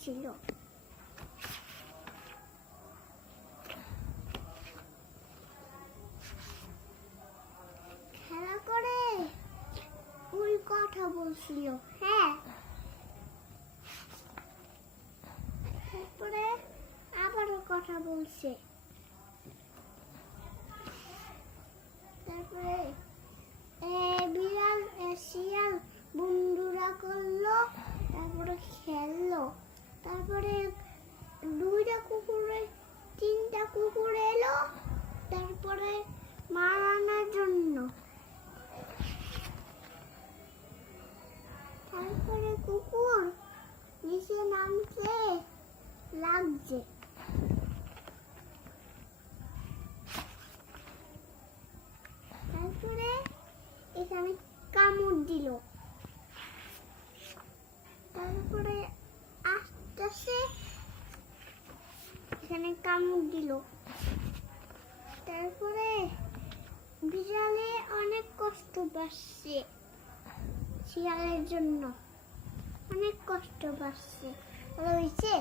করছিল। খেলা করে ওই কথা বলছিল। হ্যাঁ, তারপরে আবারও কথা বলছে। তারপরে বিড়াল শিয়াল বন্ধুরা করলো, তারপরে খেললো। তারপরে তিনটা কুকুর এলো তারপরে মারানোর জন্য। তারপরে কুকুর নিচে নামতে লাগছে। তারপরে এখানে কামড় দিল। তারপরে আস্তে আস্তে এখানে কামড় দিল। তারপরে বিড়ালে অনেক কষ্ট পাচ্ছে, শিয়ালের জন্য অনেক কষ্ট পাচ্ছে। হয়েছে।